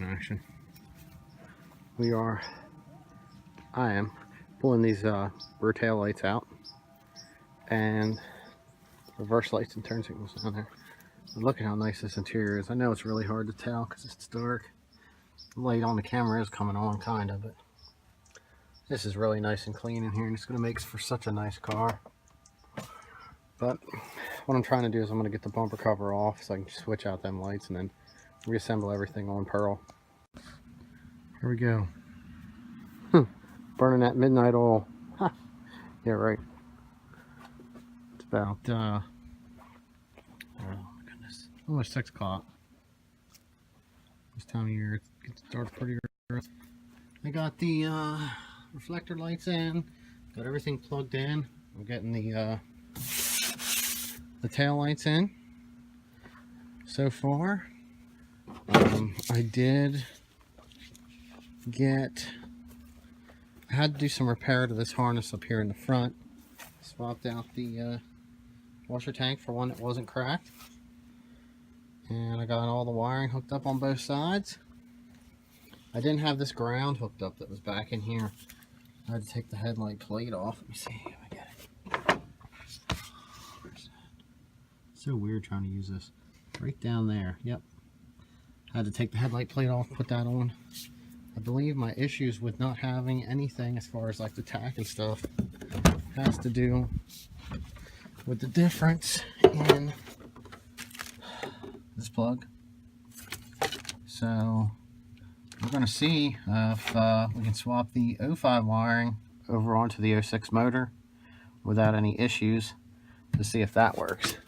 Action. I am pulling these rear tail lights out and reverse lights and turn signals down there. But look at how nice this interior is. I know it's really hard to tell because it's dark. The light on the camera is coming on kind of, but this is really nice and clean in here, and it's going to make for such a nice car. But what I'm trying to do is I'm going to get the bumper cover off so I can switch out them lights and then reassemble everything on Pearl. Here we go. Burning that midnight oil. Huh. Yeah, right. It's about, oh my goodness, almost 6 o'clock. This time of year, it starts pretty early. I got the reflector lights in, got everything plugged in. I'm getting the tail lights in so far. I had to do some repair to this harness up here in the front. Swapped out the washer tank for one that wasn't cracked. And I got all the wiring hooked up on both sides. I didn't have this ground hooked up that was back in here. I had to take the headlight plate off. Let me see if I get it. Where's that? So weird trying to use this. Right down there. Yep. I had to take the headlight plate off, put that on. I believe my issues with not having anything as far as like the tack and stuff has to do with the difference in this plug. So we're going to see if we can swap the 05 wiring over onto the 06 motor without any issues to see if that works.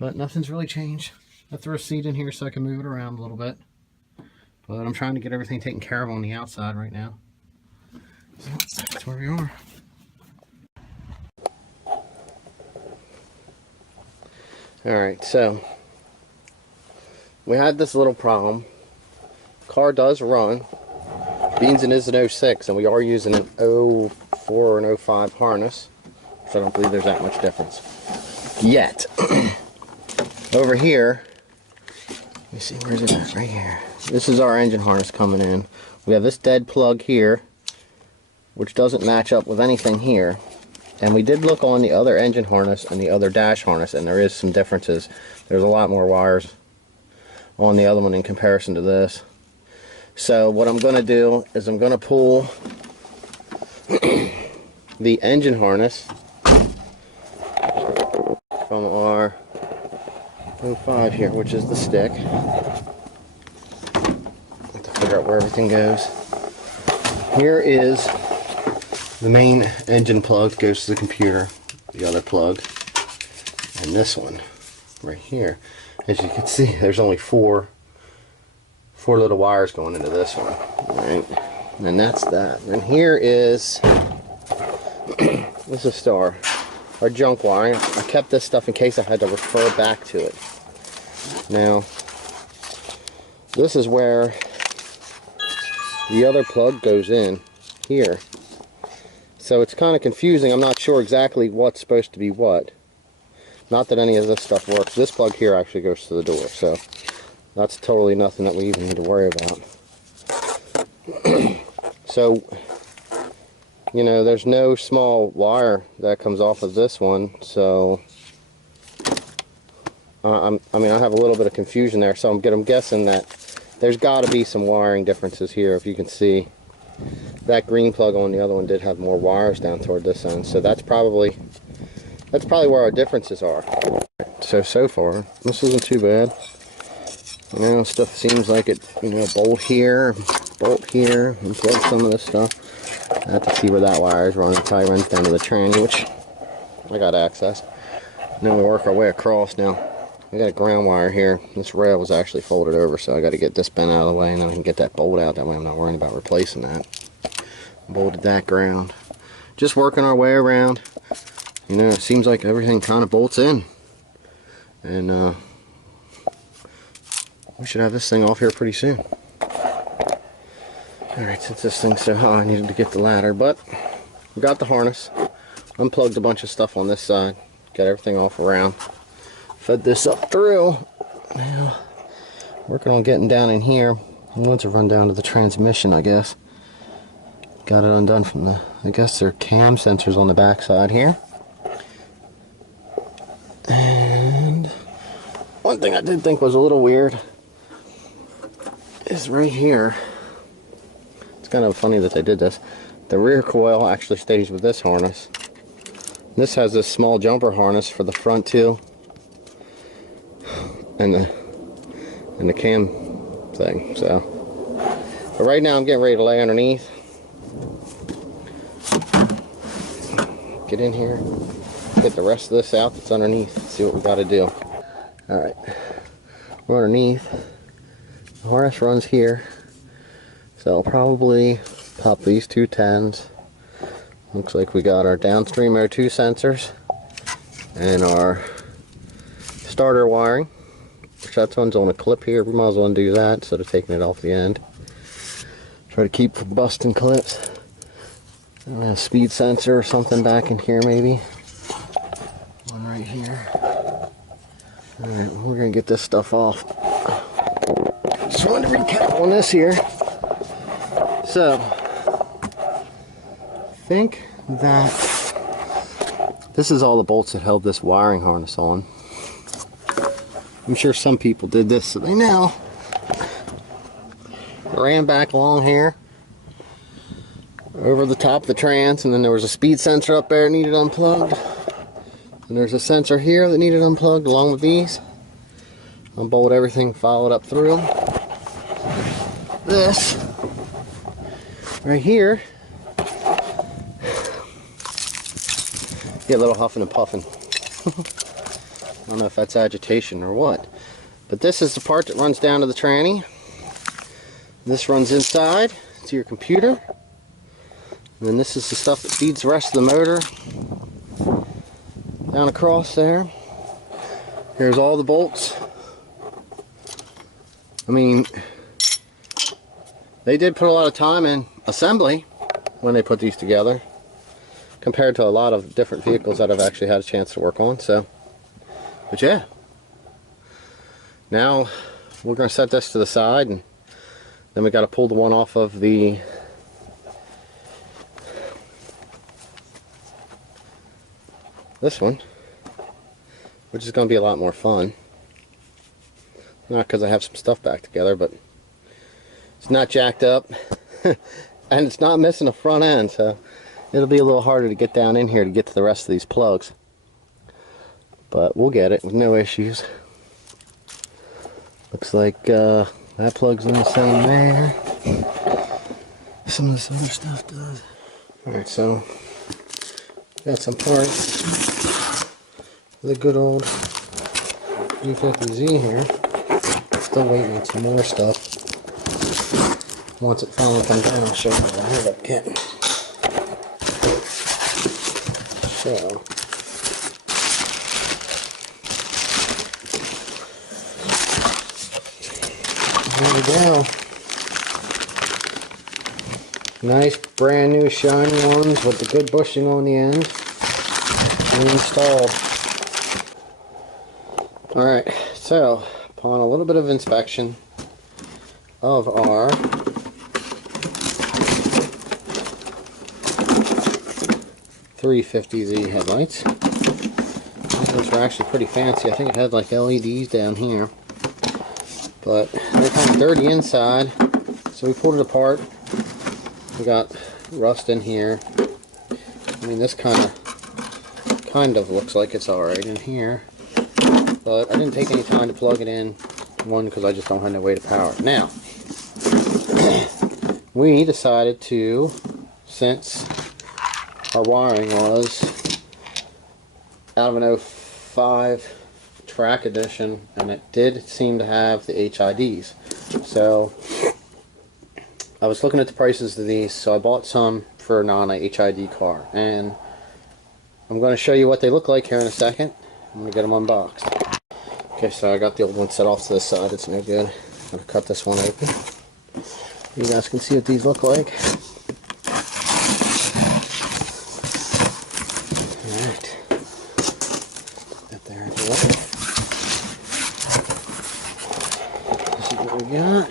But nothing's really changed. I threw a seat in here so I can move it around a little bit. But I'm trying to get everything taken care of on the outside right now. So that's where we are. Alright, so we had this little problem. Car does run. Beans and is an 06, and we are using an 04 or an 05 harness. So I don't believe there's that much difference yet. Over here, let me see, where's it at? Right here. This is our engine harness coming in. We have this dead plug here, which doesn't match up with anything here. And we did look on the other engine harness and the other dash harness, and there is some differences. There's a lot more wires on the other one in comparison to this. So what I'm going to do is I'm going to pull the engine harness from our 05 here, which is the stick. Figure out where everything goes. Here is the main engine plug, goes to the computer, the other plug, and this one right here. As you can see, there's only four little wires going into this one, right? And that's that. And here is this is still our junk wiring. I kept this stuff in case I had to refer back to it. Now, this is where the other plug goes in here. So it's kind of confusing. I'm not sure exactly what's supposed to be what. Not that any of this stuff works. This plug here actually goes to the door, so that's totally nothing that we even need to worry about. So, you know, there's no small wire that comes off of this one, so I mean, I have a little bit of confusion there, so I'm guessing that there's got to be some wiring differences here. If you can see, that green plug on the other one did have more wires down toward this end, so that's probably where our differences are. So far, this isn't too bad. You know, stuff seems like it, you know, bolt here, and plug some of this stuff. I have to see where that wire is running. It probably runs down to the tranny, which I got access. And then we work our way across. Now, we got a ground wire here. This rail was actually folded over, so I got to get this bent out of the way, and then I can get that bolt out. That way I'm not worrying about replacing that. Bolted that ground. Just working our way around. You know, it seems like everything kind of bolts in. And we should have this thing off here pretty soon. Alright, since this thing's so high, I needed to get the ladder, but we got the harness. Unplugged a bunch of stuff on this side. Got everything off around. Fed this up through. Now, working on getting down in here. I want to run down to the transmission, I guess. Got it undone from the, I guess they're cam sensors on the back side here. And one thing I did think was a little weird is right here. It's kind of funny that they did this. The rear coil actually stays with this harness. This has this small jumper harness for the front too, and the cam thing. So, but right now I'm getting ready to lay underneath. Get in here, get the rest of this out that's underneath. See what we got to do. All right, we're underneath. The harness runs here, so I'll probably pop these two 10s. Looks like we got our downstream O2 sensors and our starter wiring, which that one's on a clip here. We might as well undo that instead of taking it off the end. Try to keep from busting clips. And a speed sensor or something back in here maybe. One right here. Alright, we're going to get this stuff off. Just wanted to recap on this here. So, I think that this is all the bolts that held this wiring harness on. I'm sure some people did this so they know. It ran back along here over the top of the trans, and then there was a speed sensor up there that needed unplugged, and there's a sensor here that needed unplugged along with these. Unbolt everything, follow it up through. This right here, get a little huffing and puffing. I don't know if that's agitation or what, but this is the part that runs down to the tranny. This runs inside to your computer. And then this is the stuff that feeds the rest of the motor down across there. Here's all the bolts. I mean, they did put a lot of time in assembly when they put these together compared to a lot of different vehicles that I've actually had a chance to work on. So, but yeah. Now we're going to set this to the side, and then we got to pull the one off of the this one, which is going to be a lot more fun. Not because I have some stuff back together, but it's not jacked up and it's not missing a front end, so it'll be a little harder to get down in here to get to the rest of these plugs, but we'll get it with no issues. Looks like that plug's in the same there. Some of this other stuff does. Alright, so got some parts for the good old 350Z here. Still waiting on some more stuff. Once it finally comes down, I'll show you what I ended up getting. So, there we go. Nice brand new shiny ones with the good bushing on the end. Reinstalled. Alright, so upon a little bit of inspection of our .350Z headlights, these were actually pretty fancy. I think it had like LEDs down here, but they're kind of dirty inside, so we pulled it apart. We got rust in here. I mean, this kind of looks like it's alright in here, but I didn't take any time to plug it in. One, because I just don't have no way to power it. Now, we decided to since our wiring was out of an '05 track edition, and it did seem to have the HIDs. So I was looking at the prices of these, so I bought some for a non-HID car, and I'm going to show you what they look like here in a second. I'm going to get them unboxed. Okay, so I got the old one set off to the side. It's no good. I'm going to cut this one open. You guys can see what these look like. Alright. That there as well. This is what we got.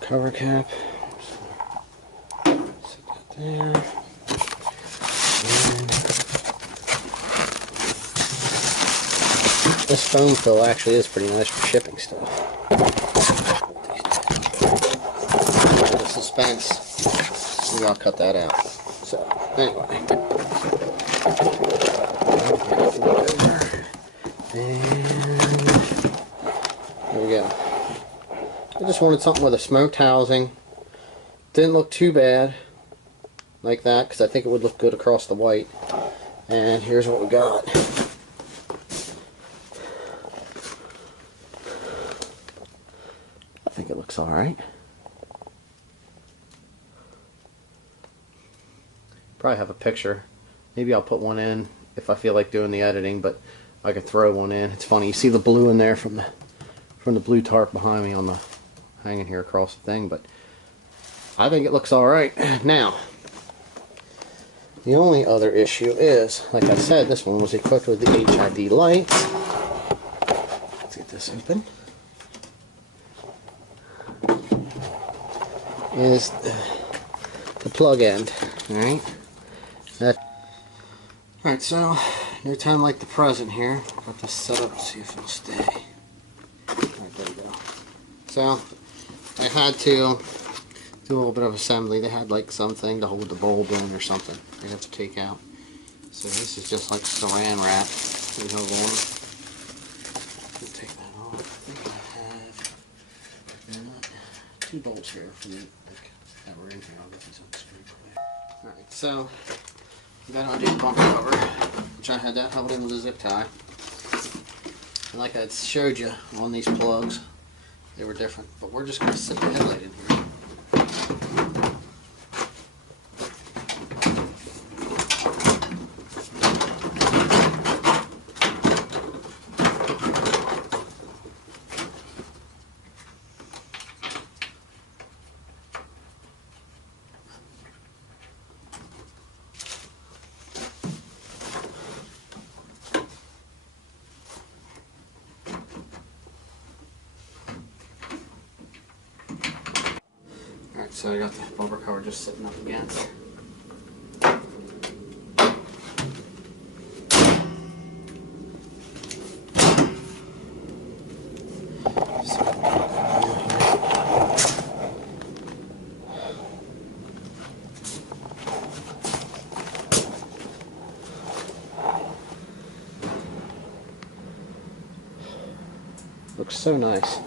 Cover cap. Set that there. This foam fill actually is pretty nice for shipping stuff. The suspense, we gotta cut that out. So, anyway. And there we go. I just wanted something with a smoked housing. Didn't look too bad like that, because I think it would look good across the white. And here's what we got. I think it looks alright. Probably have a picture. Maybe I'll put one in if I feel like doing the editing, but I could throw one in. It's funny, you see the blue in there from the blue tarp behind me on the hanging here across the thing, but I think it looks alright. Now, the only other issue is, like I said, this one was equipped with the HID lights. Let's get this open. Is the plug end. Alright. Alright, so no time like the present here. Got this set up, see if it'll stay. Alright, there we go. So I had to do a little bit of assembly. They had like something to hold the bulb in or something they have to take out. So this is just like saran wrap. There's no one. Take that off. I think I have 2 bolts here for the that were in here. I'll get these unscrewed quick. Alright, so we got to undo the bumper cover, which I had that held in with a zip tie. And like I showed you on these plugs, they were different. But we're just going to sit the headlight in here. Alright, so I got the bumper cover just sitting up against. Looks so nice.